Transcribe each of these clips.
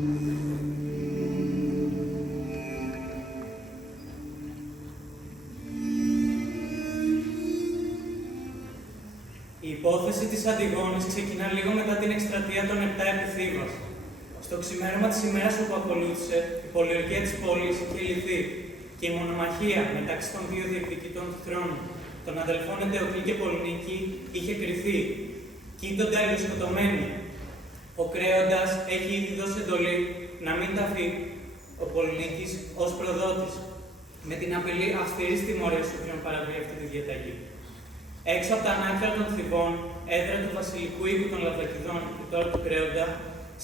Η υπόθεση της Αντιγόνης ξεκινά λίγο μετά την εκστρατεία των 7 επί Θήβας. Στο ξημέρωμα της ημέρας που ακολούθησε, η πολιορκία της πόλης είχε λυθεί και η μονομαχία μεταξύ των δύο διεκδικητών του θρόνου, των αδελφών Εντεοκλή και Πολυνίκη, είχε κριθεί. Κοίτονται αλληλοσκοτωμένοι. Ο Κρέοντας έχει ήδη δώσει εντολή να μην ταφεί ο Πολυνίκης ως προδότης, με την απειλή αυστηρής τιμωρίας όποιον παραβεί αυτή τη διαταγή. Έξω από τα ανάκρα των Θηβών, έδρα του βασιλικού οίκου των Λαυδακηδών και τώρα του Κρέοντα,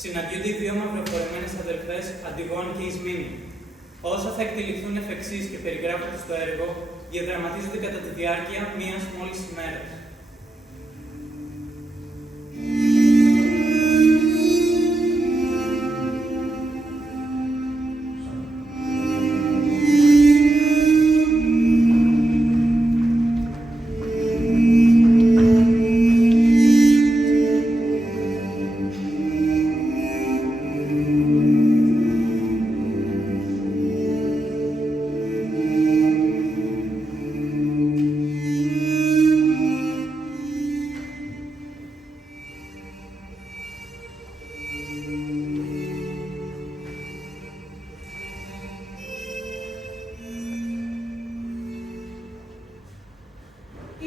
συναντιούνται οι δύο μαυροφορεμένες αδελφές Αντιγόνη και Ισμήνη. Όσα θα εκτεληθούν εφ' εξής και περιγράφονται στο έργο, διαδραματίζονται κατά τη διάρκεια μίας μόλις ημέρας.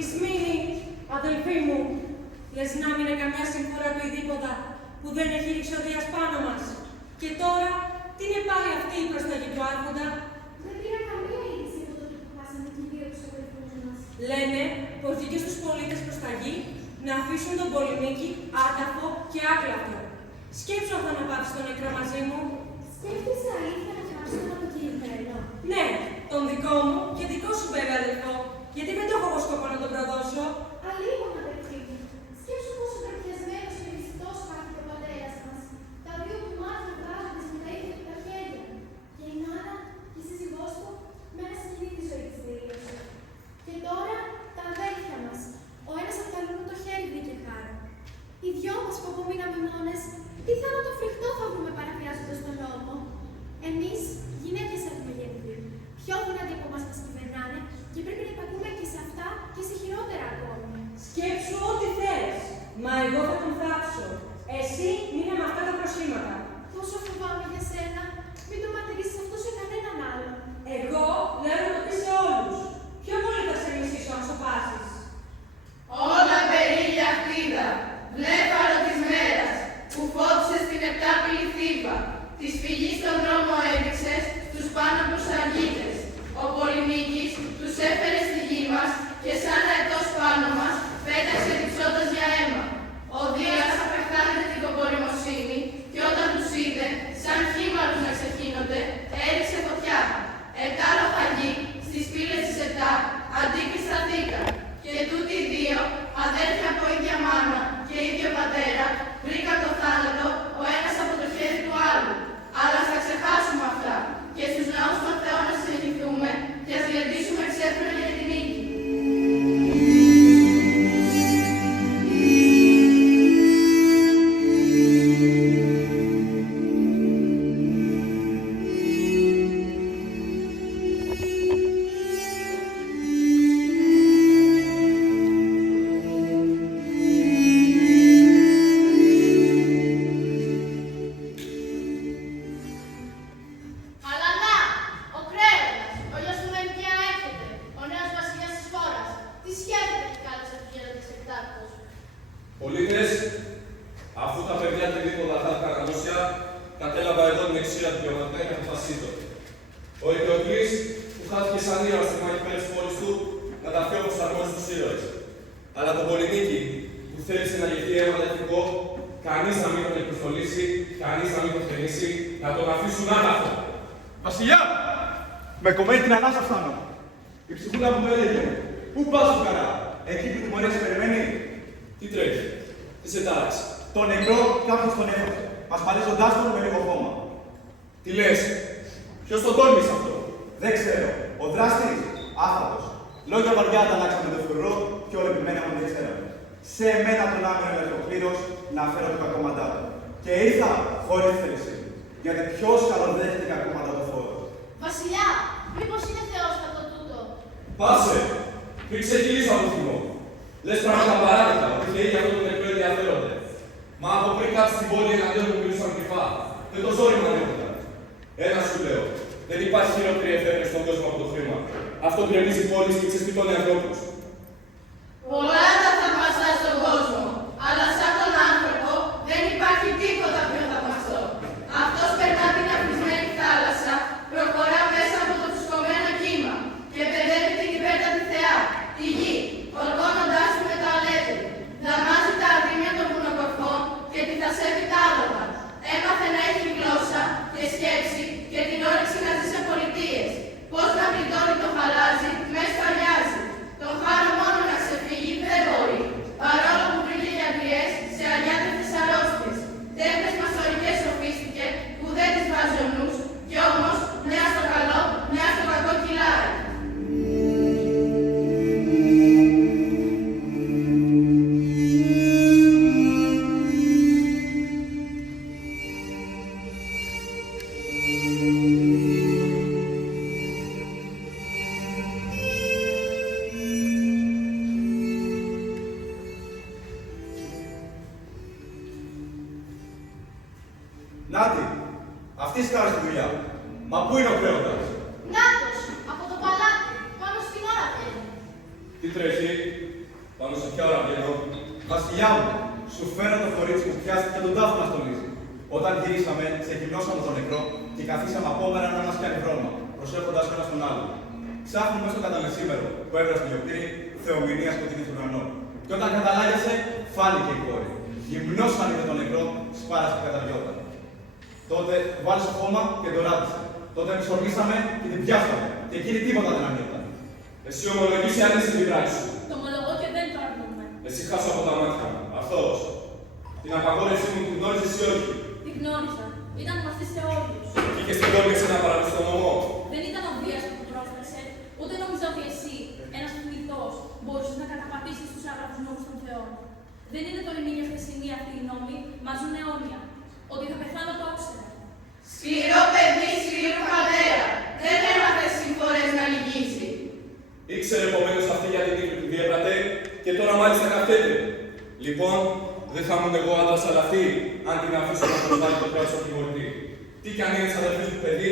Ισμήνη, αδελφή μου, λες να μην είναι καμιά συμφορά του ειδήποτα που δεν έχει ρίξει ο Δίας πάνω μας. Και τώρα, τι είναι πάλι αυτή η προσταγή του Άρχοντα? Δεν πήρα καμία είδηση από τότε που χάσαμε και οι δύο τους αδελφούς μας. Λένε πως βγήκε στους πολίτες προσταγή να αφήσουν τον Πολυνίκη άταφο και άκλατο. Σκέψου αυτό να πάθεις το νεκρό μαζί μου. Σκέφτεσαι αλήθεια να χάψω τον αποκηρυγμένο? Ναι, τον δικό μου και δικό σου βέβαια αδελφό. Γιατί δεν το έχω εγώ σκοπό να τον προδώσω. Αλίμονα, αδελφή μου. Σκέψου πόσο καρδιασμένος και μυστός μάθηκε ο πατέρας μας. Τα δύο του μάτια βγάζονται με τα ίδια του τα χέρια. Και η μάνα και η σύζυγός του με ένα σκηνή τη ζωή της τελείωσε. Και τώρα τα αδέλφια μας. Ο ένας από τα αλλού το χέρι βρήκε χάρα. Οι δυο μας που απομείναμε μόνες, τι θάνατο φρικτό θα βρούμε παραβιάζοντας τον νόμο. Εμείς, γυναίκες έχουμε γεννηθεί. Πιο δυνατοί από εμάς μας κυβερνάνε και πρέπει να υπακούμε και σε αυτά και σε χειρότερα ακόμη. Σκέψου ό,τι θες. Μα εγώ θα τον θάψω. Εσύ μείνε με αυτά τα προσήματα. Πόσο φοβάμαι για σένα, μην το ματαιρίσεις αυτό σε κανέναν άλλον. Εγώ λέω να το πεις σε όλους. Πιο πολύ θα σε μισήσω αν σοπάσεις. Όλα περίλια χτίδα, βλέφαρο της μέρας, που φώτισε στην επτάπηλη Θήβα. Της φυγής στον δρόμο έδειξες τους πάνω τους αργίτες. Ο Πολυνίκης τους έφερε στη γη μας και σαν αετός πάνω μας πέταξε διψώντας για αίμα. Ο Δίας απεχθάνεται την κοπορημοσύνη και όταν τους είδε, σαν χήμαρους να ξεχύνονται, έριξε φωτιά. Ετάλοφα γη στις πύλες της Ετά αντίκρισταθήκαν. Και τούτοι οι δύο, αδέρφια από ίδια μάνα και ίδιο πατέρα, βρήκαν το θάνατο ο ένας από το χέρι του άλλου. Αλλά ας τα ξεχάσουμε αυτά και στους ναούς των Θεών να συνεχιθούμε και ας γλεντήσουμε ξέφρενο για την νίκη. Αλλά να, ο Κρέοντας, ο γιος του Μενικιά έρχεται, ο νέος βασιλιάς της χώρας. Τι σκέφτεται και κάλεσε του γέροντες εκτάκτος. Πολίτες, αφού τα παιδιά του δίποτα χάθηκαν ανώσια, κατέλαβα εγώ την εξουσία του γεωματικά και αποφασίζω. Ο Εντεοκλής, που χάθηκε σαν ήρωας στη μάχη πέρα της πόλης του, να τα φέρω όπως αρμόζει τους ήρωες. Αλλά τον Πολυνίκη, που θέλησε να γευτεί αίμα αδελφικό, κανείς να μην τον εκπροστολίσει, κανείς να μην τον θενήσει, να τον αφήσουν άναθο. Βασιλιά! Με κομμένη την ανάσα φτάνω. Η ψυχούλα μου το έλεγε. Πού πας σου καρά, εκεί που τιμωρία σε περιμένει. Τι τρέχει, τι σε τάραξε. Το νεκρό κάποιος τον έφερε, ασφαλίζοντάς τον με λίγο χώμα. Τι λες, ποιος τον τόλμησε αυτό. Δεν ξέρω. Ο δράστης, άθατος. Λόγια βαριά ανταλλάξαμε το φρουρό και όλοι επιμένα μου δεν ξέραμε. Σε μένα τον άμενο ελευθεροπλήρως να φέρω το κακό μαντάτο. Και ήρθα χωρίς θέληση. Γιατί ποιος καλοδέχεται κακό ματατοφόρο. Βασιλιά, μήπως είναι θεόσπατο τούτο. Πάσε! Μην ξεκινήσω από θυμό. Λες πράγματα παράδεκτα, ότι οι θεοί για αυτό το νεκρό ενδιαφέρονται. Μα από πριν κάτσει στην πόλη εναντίον μου μιλούσαν κρυφά. Δεν το ζόρι μου ανέβονταν. Ένα σου λέω. Δεν υπάρχει χειρότερη εφαίρεση στον κόσμο από το χρήμα. Αυτό γκρεμίζει πόλεις και ξεσπιτώνει ανθρώπους. Πολλά τα θαυμαστά στον κόσμο, αλλά σαν τον άνθρωπο δεν υπάρχει τίποτα πιο θαυμαστό. Αυτός περνά την αφισμένη θάλασσα, προχωρά μέσα από το φουσκωμένο κύμα και παιδεύει την υπέρτατη θεά, τη γη, οργώνοντάς τη με το αλεύρι. Δαμάζει τα αδύνια των βουνοκορφών και τη θασεύει τα άλογα. Έμαθε να έχει γλώσσα και σκέψη και την όρεξη να ζει σε πολιτείες. Πώς να γλιτώνει το χαλάζι, με σφαλιάζει. Τον χάρο μόνο να ξεφύγει δεν μπορεί. Παρόλο που βρήκε γιατριές σε αγιάτευτες αρρώστιες. Τέχνες μαστορικές σοφίστηκε που δεν τις βάζει ο νους, κι όμως μια στο καλό, μια στο κακό κυλάει. Νάτι, αυτή σκάρει στη δουλειά. Μα πού είναι ο κρέοντας? Νάτος, από το παλάτι, πάνω στην ώρα θέλει. Τι τρέχει, πάνω σε ποια ώρα βγαίνω. Βασιλιά μου, σου φέρω το κορίτσι που πιάστηκε και τον τάφο να στολίζει. Όταν γυρίσαμε, ξεκινώσαμε τον νεκρό και καθίσαμε απόμερα να μας κάνει βρώμα, προσέχοντας ο ένας τον άλλο. Ψάχνουμε στο καταμεσήμερο που έβρασε το γιοπτήρι θεομηνία σκοτεινή του ουρανού. Και όταν καταλάγιασε, φάνηκε η κόρη. Γυμνός αν είδε τον νεκρό, σπάρασε και καταριόταν. Τότε βάλει στο χώμα και τον ράτησε. Τότε εμείς και την πιάσαμε. Και εκείνη τίποτα δεν αρνιόταν. Εσύ ομολογείς ή αρνείσαι την πράξη σου. Το ομολογώ και δεν το αρνούμε. Εσύ χάσω από τα μάτια μου. Αυτός. Την απαγόρευσή μου την γνώριζες ή όχι. Τη γνώριζα. Ήταν μαζί σε όλους. Βγήκε στην πόλη να παραδείξει τον νόμο. Δεν ήταν ο βίας που πρόσθεσε, ούτε νόμιζα ότι εσύ, ένας θνητός, μπορούσες να καταπατήσεις τους άγραφους νόμους των θεών. Δεν είναι τωρινή και χθεσινή αυτή η νόμη, μα ζουν αιώνια. Ότι θα πεθάνω το ήξερα. Σκληρό παιδί, σκληρού πατέρα. Δεν έμαθε συμφορές να λυγίσει. Ήξερε επομένως αυτή για την ύφη που διέπρατε και τώρα μάλιστα καυτέται. Λοιπόν, δεν θα ήμουν εγώ άντρας αλλά αυτή, αν την αφήσω να προσβάλλει το κράτος στον τιμωρητή. Τι κι αν είναι της αδερφής του παιδί,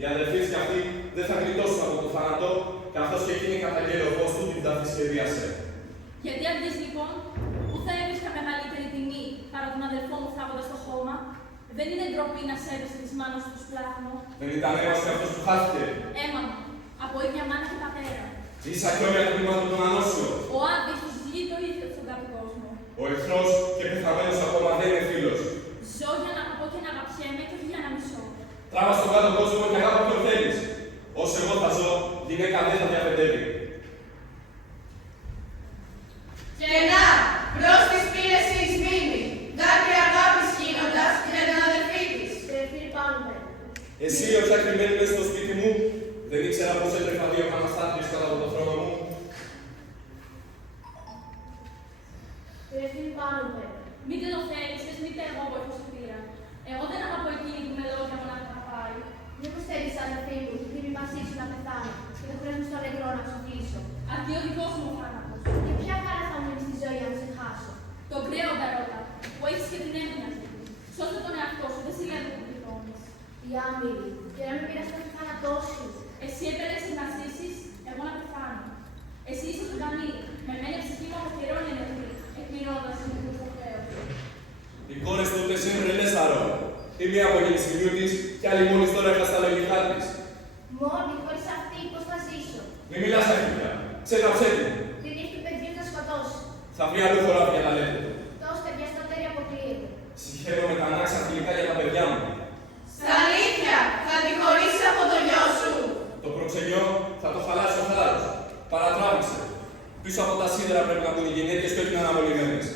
οι αδερφείς κι αυτοί δεν θα γλιτώσουν από το θάνατο, καθώς και εκείνη καταγγέλει ο φως του την τάφη σχεδίασε. Γιατί αντί λοιπόν, που θα έβρισκα μεγαλύτερη τιμή παρά τον αδελφό μου θάβοντας το χώμα, δεν είναι ντροπή να σέβεσαι τις μάνας του σπλάχνο. Δεν ήταν αίμα και αυτός που χάθηκε. Αίμα μου, από ίδια μάνα και πατέρα. Ίσα κι όλοι από τον τον ανώσιο. Ο άδειος του ζει το ίδιο στον κάθε κόσμο. Ο εχθρός και πεθαμένος ακόμα δεν είναι φίλος. Ζω για να αγαπώ και να αγαπιέμαι και όχι για να μισώ. Τράβα στον κάτω κόσμο και αγάπη ποιον θέλεις. Όσο εγώ θα ζω, γυναίκα δεν θα διαπαιδεύει. Και να, μπρος της πήρες η Ισμήνη, δάκρυα αγάπης γίνοντας για την αδερφή της. Εσύ, όσα κρυμμένη μέσα στο σπίτι μου, δεν ήξερα πως έτρεφα δύο επαναστάτριες κάτω από το θρόνο μου. Μήτε το θέλησες, μήτε εγώ βοηθώ σε πήρα. Εγώ δεν αγαπώ εκείνη που με λόγια μονάχα θα πάει. Μήπως θέλεις, αδερφή μου, τη μη μαζί σου να πεθάνω και το χρέος μου στο νεκρό να ξοφλήσω. Αρκεί ο δικός μου ο θάνατος. Και ποια χαρά θα μείνει στη ζωή αν σε χάσω. Το κρέο Ταρώτα, που έχεις και την έμειναση. Σώσε τον εαυτό σου, δεν συλλέγω που πληρώνεις. Οι άμυροι, και να μην πειραστώ το θάνατό σου. Εσύ επέλεξες να ζήσεις, εγώ να πεθάνω. Εσύ είσαι ζωντανή, με μένα η ψυχή μου αποχαιρώνει ενεργή, εκπληρώνοντας την του χρέου. Οι κόρες του ούτε είναι τρελές θαρώ. Η μία από γεννησιμιού της και άλλη μόλις τώρα έχασε τα λογικά της. Μόνη, χωρίς αυτή, πώς θα ζήσω. Μη μιλάς αρχικά. Ξέγραψέ την. Την ύφη του παιδιού θα σκοτώσει. Θα βρει αλλού χωράφι για να λέτε. Τόσο παιδιά στο τέρι αποκλείεται. Συγχαίρομαι τα ανάξια φιλικά για τα παιδιά μου. Στα αλήθεια, θα τη χωρίσεις από το γιο σου. Το προξενιό θα το χαλάσει ο θάρρος. Παρατράβηξε. Πίσω από τα σίδερα πρέπει να μπουν οι γυναίκες και όχι να αναμολυμένες.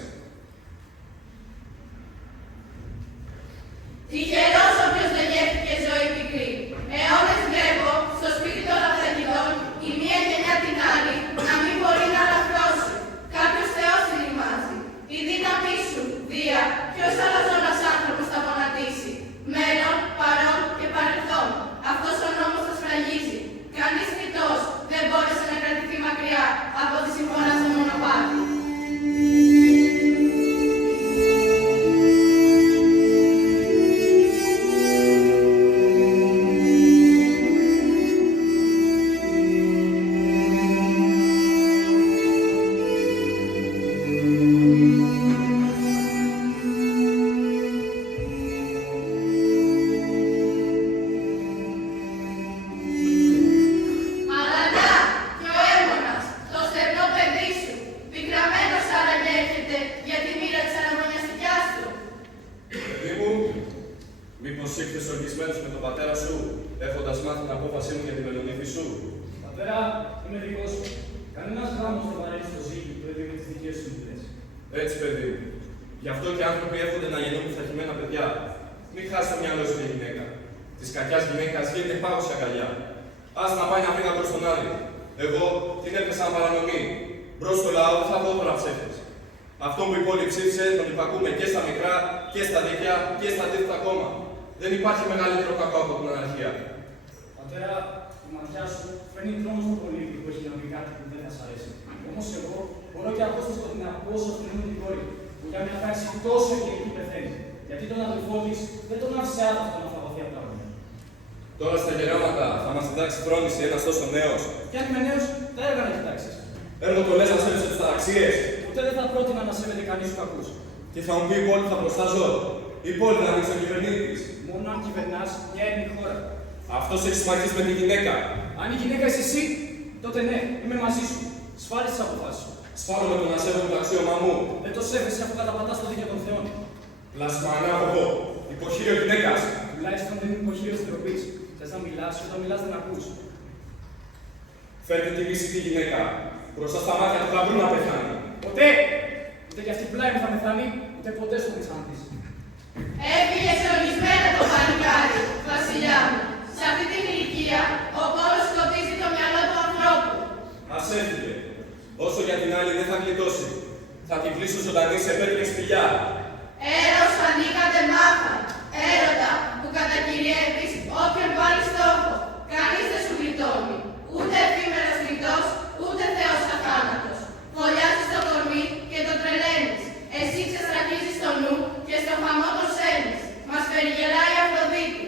Τυχερός όποιος δεν γεύτηκε ζωή πικρή. Αιώνες βλέπω στο σπίτι των Λαφθακητών η μία γενιά την άλλη να μην μπορεί να λαφρώσει. Κάποιος θεός την ρημάζει. Η δύναμή σου, Δία, ποιος άλλος άνθρωπος θα εξοργισμένος με τον πατέρα σου, έχοντας μάθει την απόφασή μου για την μελονύθη σου? Πατέρα, είμαι δικός σου. Κανένας γάμος δεν παρέχει στο ζύγι το ίδιο με τις δικές σου δουλειές. Έτσι, παιδί μου. Γι' αυτό και άνθρωποι εύχονται να γεννούν πειθαρχημένα παιδιά. Μην χάσει το μυαλό σου για γυναίκα. Τη κακιά γυναίκα γίνεται πάγωση αγκαλιά. Ας να πάει να βρει προς τον Άδη. Εγώ την έπαισα σαν παρανομή. Μπρος στο λαό θα δω τώρα ψεύτες. Αυτό που η πόλη ψήφισε τον υπακούμε και στα μικρά και στα δίκαια και στα αντίθετα κόμμα. Δεν υπάρχει μεγαλύτερο κακό από την αναρχία. Πατέρα, η ματιά σου φέρνει τρόμο στον πολίτη που έχει να πει κάτι που δεν θα σ' αρέσει. Όμως εγώ μπορώ και απόσταση την απόσταση αυτήν την κόρη που για μια τάξη τόσο ευγενική πεθαίνει. Γιατί τον αδελφό της δεν τον άφησε άδαυτο να φαγωθεί από τα όρια. Τώρα στα γεράματα θα μας διδάξει φρόνηση ένας τόσο νέος. Κι αν είμαι νέος, τα έργα να κοιτάξεις. Έργο το λες να σέβεσαι τις ταραξίες. Ποτέ δεν θα πρότεινα να σέβεται κανείς τους κακούς. Και θα μου πει η πόλη θα προστάζω. Η πόλη θα ανοίξει ο κυβερνήτης. Μόνο αν κυβερνάς μια ελληνική χώρα. Αυτός έχει συμμαχίσει με τη γυναίκα. Αν η γυναίκα είσαι εσύ, τότε ναι, είμαι μαζί σου. Σφάλεις τις αποφάσεις σου. Σφάλω με το να σέβομαι το αξίωμά μου. Δεν το σέβεσαι αφού καταπατάς το δίκαιο των Θεών. Λασμανάγωγο. Υποχείριο γυναίκας. Τουλάχιστον δεν είναι υποχείριο της ντροπής. Θες να μιλάς και όταν μιλάς δεν ακούς. Φέρτε τη λύση τη γυναίκα. Μπροστά στα μάτια του γαμπρού να πεθάνει. Ποτέ! Ούτε κι αυτή πλάι μου θα πεθάνει, ούτε ποτέ στο μισάντης. Έφυγε εξοργισμένα το παλικάρι, βασιλιά μου. Σε αυτή την ηλικία, ο πόρος σκοτίζει το μυαλό του ανθρώπου. Ας έφυγε. Όσο για την άλλη δεν θα γλιτώσει. Θα τη βλύσω ζωντανή σε πέτρινη σπηλιά. Έρος ανήκατε μάχα. Έρωτα που κατακυριεύεις όποιον βάλει στόχο. Κανείς δεν σου γλιτώνει. Ούτε εφήμερος γλιτός, ούτε Θεός αθάνατος. Φωλιάζεις το κορμί και το τρελαίνεις. Εσύ ξεστραγγίζεις το νου και στο χαμό το σέρνεις. Μας περιγελάει η Αφροδίτη.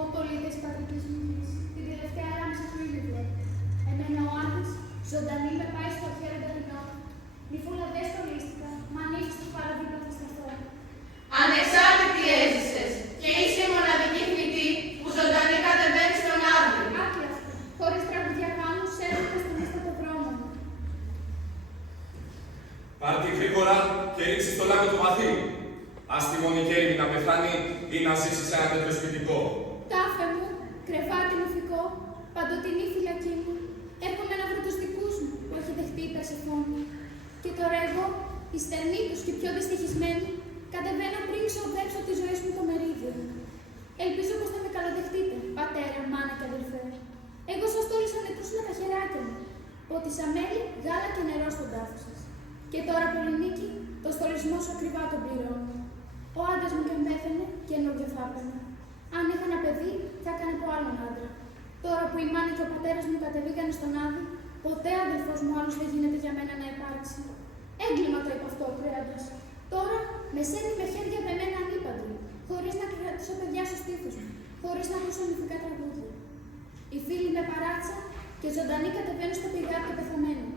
Ο πολίτης πατρικής μοίης, την τελευταία λάμψη του ήλιου βλέπει. Εμένα ο Άδης, ζωντανή με πάει στο χέρι ταπεινό. Νυφούλα δεν στολίστηκα, μα ανοίξεις το παραδείγμα θα σταθώ. Ανεξάρτητη έζησες και είσαι η μοναδική θνητή που ζωντανή κατεβαίνει στον άδειο. Άκη αυτό, χωρίς τραγουδιά πάνω, σέρνοντας τον ίστατο δρόμο μου. Πάρ' τη γρήγορα και ρίξει στο λάκκο το βαθύ. Ας τη μονική έρημη να πεθάνει ή να ζήσει σε ένα τέτοιο σπιτικό. Τάφε μου, κρεβάτι μου φυκό, παντοτινή φυλακή μου, έρχομαι να βρω τους δικούς μου που έχει δεχτεί η Περσεφόνη. Και τώρα εγώ, η στερνή τους και πιο δυστυχισμένη, κατεβαίνω πριν ξοδέψω τη ζωή μου το μερίδιο. Ελπίζω πως θα με καλοδεχτείτε, πατέρα, μάνα και αδελφέ. Εγώ σας τόλισα νεκρούς με τα χεράκια μου. Πότισα μέλι, γάλα και νερό στον τάφο σας. Και τώρα, Πολυνίκη, το στολισμό σου ακριβά τον πληρώνω. Ο άντρας μου και πέθανε, καινούργιο θα έπαιρνα. Αν είχα ένα παιδί, θα έκανε από άλλον άντρα. Τώρα που η μάνα και ο πατέρας μου κατεβήκανε στον Άδη, ποτέ αδελφός μου άλλος δεν γίνεται για μένα να υπάρξει. Έγκλημα το είπε αυτό ο κρέατος. Τώρα με σέρνει με χέρια πεμένα ανήπαντρη, χωρίς να κρατήσω παιδιά στο στήθος μου, χωρίς να ακούσω νηφικά τραγούδια. Οι φίλοι με παράτησαν και ζωντανοί κατεβαίνουν στο πηγάδι του πεθαμένου.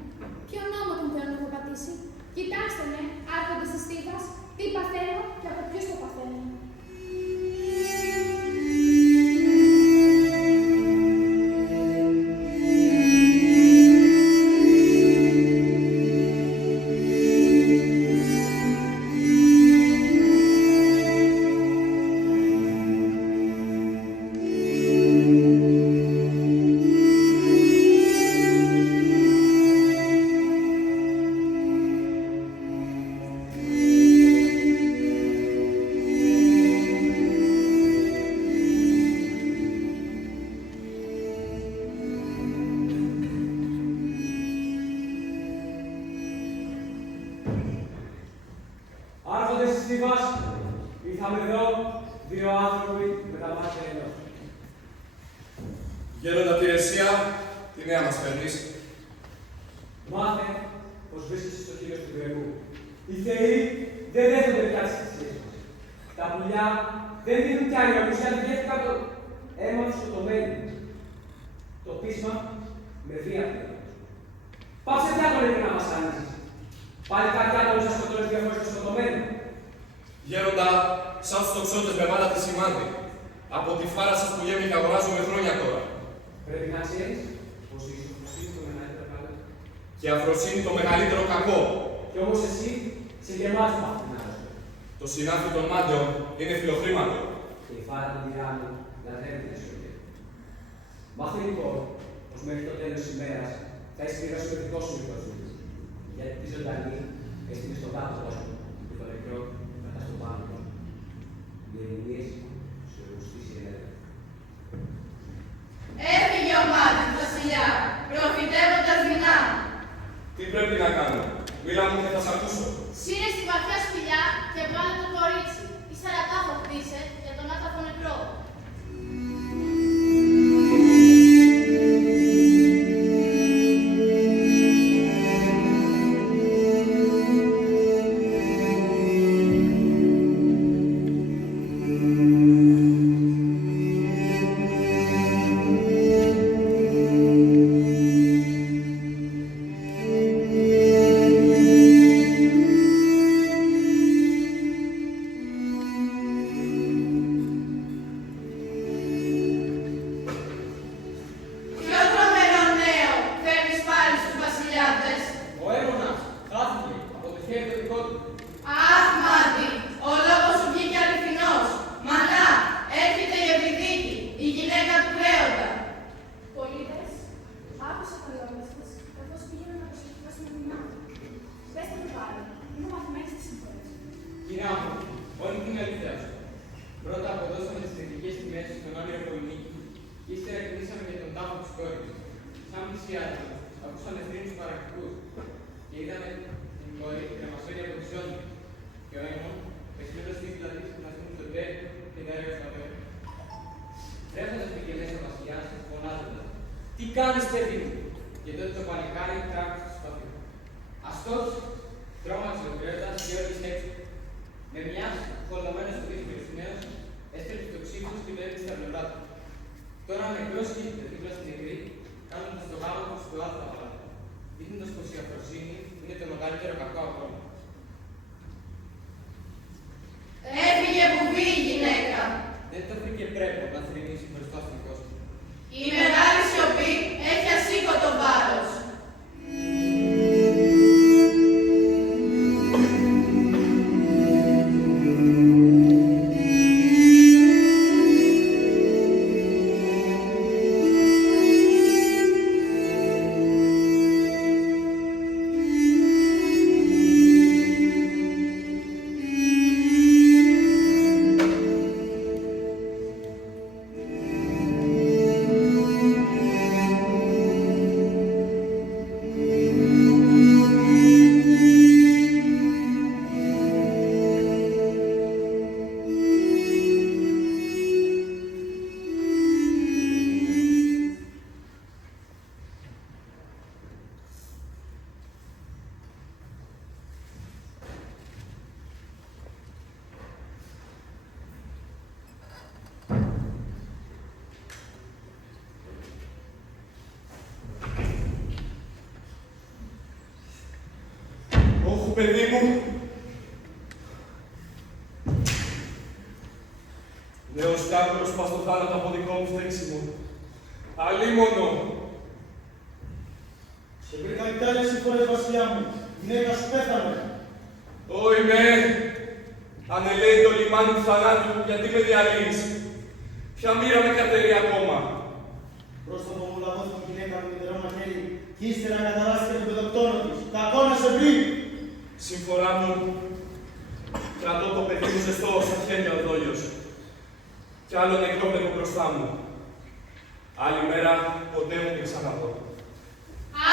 Ποιο νόμο των Θεών έχω πατήσει? Κοιτάξτε με, άρχοντες της Στίβας, τι παθαίνω και από ποιους το παθαίνω. Άρχοντες της Στίβας, ήρθαμε εδώ δύο άνθρωποι με τα μάτια ενός. Γέροντα Τηρεσία, τη νέα μας φέρνεις. Μάθε πως βρίσκεσαι στο χείλος του Γρηγού. Οι θεοί δεν δέχονται πια τις θυσίες μας. Τα πουλιά δεν δίνουν κι άλλη ακουσία, αν βγαίνει το αίμα του σκοτωμένου. Το πείσμα με βία πλέον. Πάψε πια τον να μας ανήσεις. Πάλι κάτι άλλο σας σκοτώνει δύο φορές το σκοτωμένο. Γέροντα, σαν τους τοξότες με μάνα τη σημάδι. Από τη φάρα σας που γέμει και αγοράζω με χρόνια τώρα. Πρέπει να ξέρεις πως η ισοφροσύνη το μεγαλύτερο καλό. Και η αφροσύνη το μεγαλύτερο κακό. Κι όμως εσύ σε γεμάζεις με αυτήν την άρρωση. Το συνάφι των μάντεων είναι φιλοχρήματο. Και η φάρα των τυράννων λατρεύει την ισορροπία. Μάθε λοιπόν πως μέχρι το τέλος της ημέρας θα έχεις πληρώσει το δικό σου μικρόζωτη. Γιατί τη ζωντανή έστειλε στον κάτω κόσμο και το νεκρό κατά στο πάνω του. Οι ερμηνείες σου εγωστήσει η Ελλάδα. Έφυγε ο Μάτης, βασιλιά, προφητεύοντας δεινά. Τι πρέπει να κάνω, μίλα μου και θα σ' ακούσω. Σύρε στη βαθιά σπηλιά και βγάλε το κορίτσι. Ύστερα τάφο χτίσε για τον άταφο νεκρό. Ποιο τρομερό νέο φέρνεις πάλι στους βασιλιάδες. Ο έμονας χάθηκε από το χέρι το δικό του. Αχ, Μάτι, ο λόγος σου βγήκε αληθινός. Μανά, έρχεται η επιδίκη, η γυναίκα του Κρέοντα. Πολίτες, άκουσα τα λόγια σας, καθώς πήγαινα να προσευχηθώ με μηνά. Πέστε το πάλι, είμαι μαθημένη στις σύμφωνες. Κυρία μου, όλη την αλήθεια σου. Πρώτα αποδώσαμε τις θετικές τιμές στον όνειρο Πολυνίκη και ύστερα κινήσαμε για τον τάφο της κόρης. Σαν πλησιάζαμε, ακούσαμε θρήνους παρακτικούς και είδαμε την κόρη κρεμασμένη από τη ζώνη. Και ο Αίμων, πεσμένος δίπλα της, μας δίνει το τε και τα έργα στα πέρα. Τρέχοντας πήγε μέσα ο βασιλιάς, φωνάζοντας: «Τι κάνεις, παιδί μου!» Και τότε το πανικάρι τράβηξε στο σπαθί. Αστός, τρόμαξε ο Κρέοντας και όρκησε έξω. Με μιας, κολλωμένος στο δίκτυο του νέου, έστρεψε το ξύφο και το έριξε στα πλευρά του. Τώρα νεκρός κοίταζε δίπλα στην νεκρή, κάνοντας το γάμο του στο άλφα βάρο, δείχνοντας πως η αφροσύνη είναι το μεγαλύτερο κακό ακόμα. Έφυγε βουβή η γυναίκα. Δεν το βρήκε πρέπει να θρηνήσει μπροστά στον κόσμο. Η μεγάλη σιωπή έχει ασήκωτο βάρος. Όχου, παιδί μου. Νέος κάκορος πας στο θάνατο από δικό μου φταίξιμο. Αλίμονο. Σε βρήκα Ιτάλια σύμφωνες, βασιλιά μου. Η γυναίκα σου πέθανε. Όχι με. Ανελέει το λιμάνι του θανάτου γιατί με διαλύεις. Ποια μοίρα με κατερεί ακόμα. Πρόσωπο μου λαβώθηκε η γυναίκα με μητερό μαχαίρι και ύστερα καταράστηκε τον παιδοκτόνο της. Κακό να σε βρει! Σύμφωνα μου, κρατώ το παιδί μου ζεστό στα χέρια ο δόλιος. Κι άλλο νεκρό βλέπω μπροστά μου. Άλλη μέρα, ποτέ μου δεν ξαναδώ.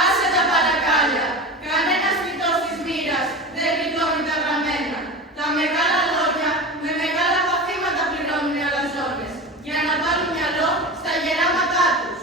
Άσε τα παρακάλια. Κανένας φυτός της μοίρας δεν γλιτώνει τα γραμμένα. Τα μεγάλα λόγια με μεγάλα παθήματα πληρώνουν οι αλαζόνες για να βάλουν μυαλό στα γεράματά τους.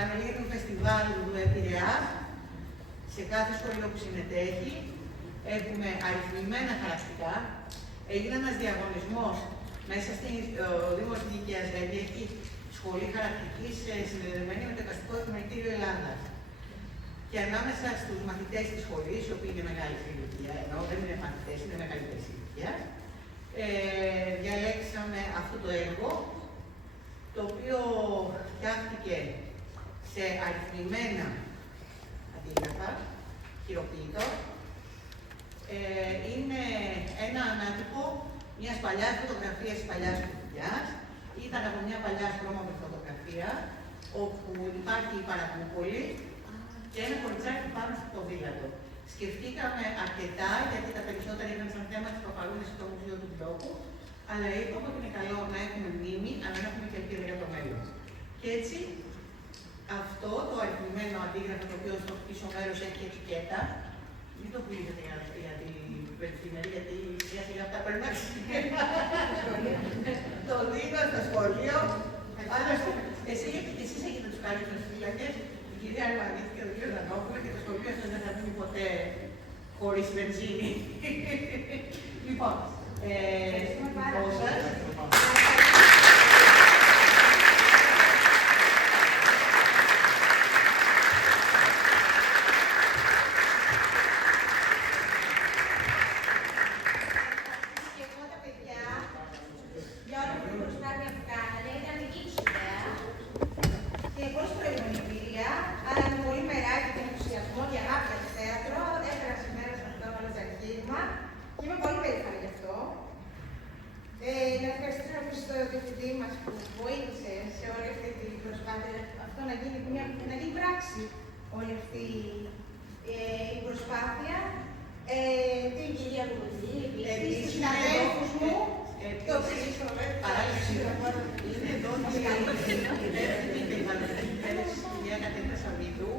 Πανελλήνιου Φεστιβάλ του Πειραιάς, σε κάθε σχολείο που συμμετέχει. Έχουμε αριθμημένα χαρακτηριστικά. Έγινε ένας διαγωνισμός μέσα στο Δήμο της Νίκαιας, δηλαδή έχει σχολή χαρακτηρικής συνδεδεμένη με το Εικαστικό Επιμελητήριο Ελλάδας. Και ανάμεσα στους μαθητές της σχολής, οι οποίοι είναι μεγάλη ηλικία, ενώ δεν είναι μαθητές, είναι μεγαλύτερης ηλικίας, διαλέξαμε αυτό το έργο, το οποίο φτιάχτηκε σε αριθμημένα αντίγραφα, χειροποίητο. Είναι ένα ανάτυπο μιας παλιάς φωτογραφίας της παλιάς κουτιάς. Ήταν από μια παλιά στρώματη φωτογραφία, όπου υπάρχει η Παρακούπολη και ένα κοριτσάκι πάνω στο ποδήλατο. Σκεφτήκαμε αρκετά, γιατί τα περισσότερα ήταν σαν θέμα της προπαγάνδας στο Μουσείο του Μπλόκου, αλλά είπαμε ότι είναι καλό να έχουμε μνήμη, αλλά να έχουμε και ελπίδα για το μέλλον. Και έτσι, αυτό το αριθμημένο αντίγραφο, το οποίο στο πίσω μέρος έχει ετικέτα, μην το πουλήσετε για την περιφημερή, γιατί σιγά σιγά αυτά πρέπει να το δίνω στο σχολείο. Εσείς έχετε τους καλύτερους φύλακες, η κυρία Αλβανίτη και τον κύριο Δανόπουλο, και το σχολείο αυτό δεν θα μείνει ποτέ χωρίς βενζίνη. Λοιπόν, ευχαριστούμε πάρα πολύ. Όλη αυτή η προσπάθεια, την κυρία Βουλή, επίσης, τους συναδέλφους μου, το οποίο είναι εδώ η κυρία Κατερίνα Σαββίδου,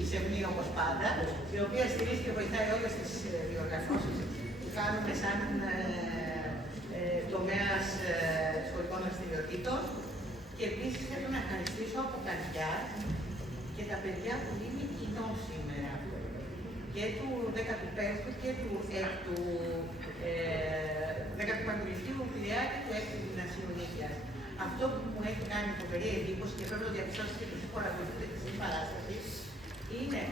η Σεμνή όπως πάντα, η οποία στηρίζει και βοηθάει όλες τις διοργανώσεις που κάνουμε σαν τομέας σχολικών δραστηριοτήτων. Και επίσης θέλω να ευχαριστήσω από καρδιά και τα παιδιά που είναι κοινό σήμερα, και του 15ου και του 15ου Λυκείου Πειραιά και του 6ου Γυμνασίου Νίκαιας. Αυτό που μου έχει κάνει φοβερή εντύπωση και πρέπει να διαπιστώσετε και εσείς που παρακολουθείτε τη συμπαράσταση, είναι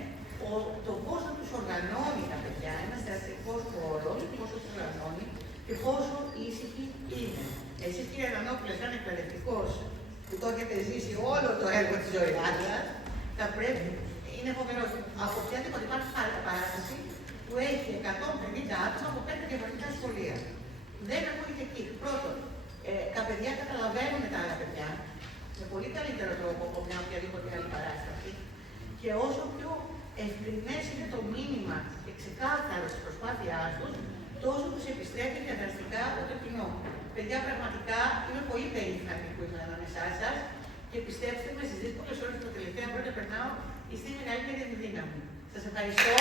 το πώς να τους οργανώνει τα παιδιά, ένας θεατρικός χώρος, πόσο τους οργανώνει και πόσο ήσυχοι είναι. Εσείς, κύριε Ρανόπουλε, σαν εκπαιδευτικός, που το έχετε ζήσει όλο το έργο της ζωηράδας, θα πρέπει, είναι φοβερό, από οποιαδήποτε υπάρχει παράσταση που έχει 150 άτομα από 5 διαφορετικά σχολεία. Δεν ακούγεται εκεί. Πρώτον, τα παιδιά καταλαβαίνουν τα άλλα παιδιά με πολύ καλύτερο τρόπο από μια οποιαδήποτε άλλη παράσταση, και όσο πιο ευκρινές είναι το μήνυμα και ξεκάθαρο της προσπάθειάς τους, τόσο τους επιστρέφει διαδραστικά το κοινό. Παιδιά, πραγματικά είμαι πολύ περήφανη που ήμουν ανάμεσά σας και πιστέψτε με, στις δύσκολες ώρες τα τελευταία χρόνια περνάω, είστε η μεγαλύτερη δύναμη. Σας ευχαριστώ.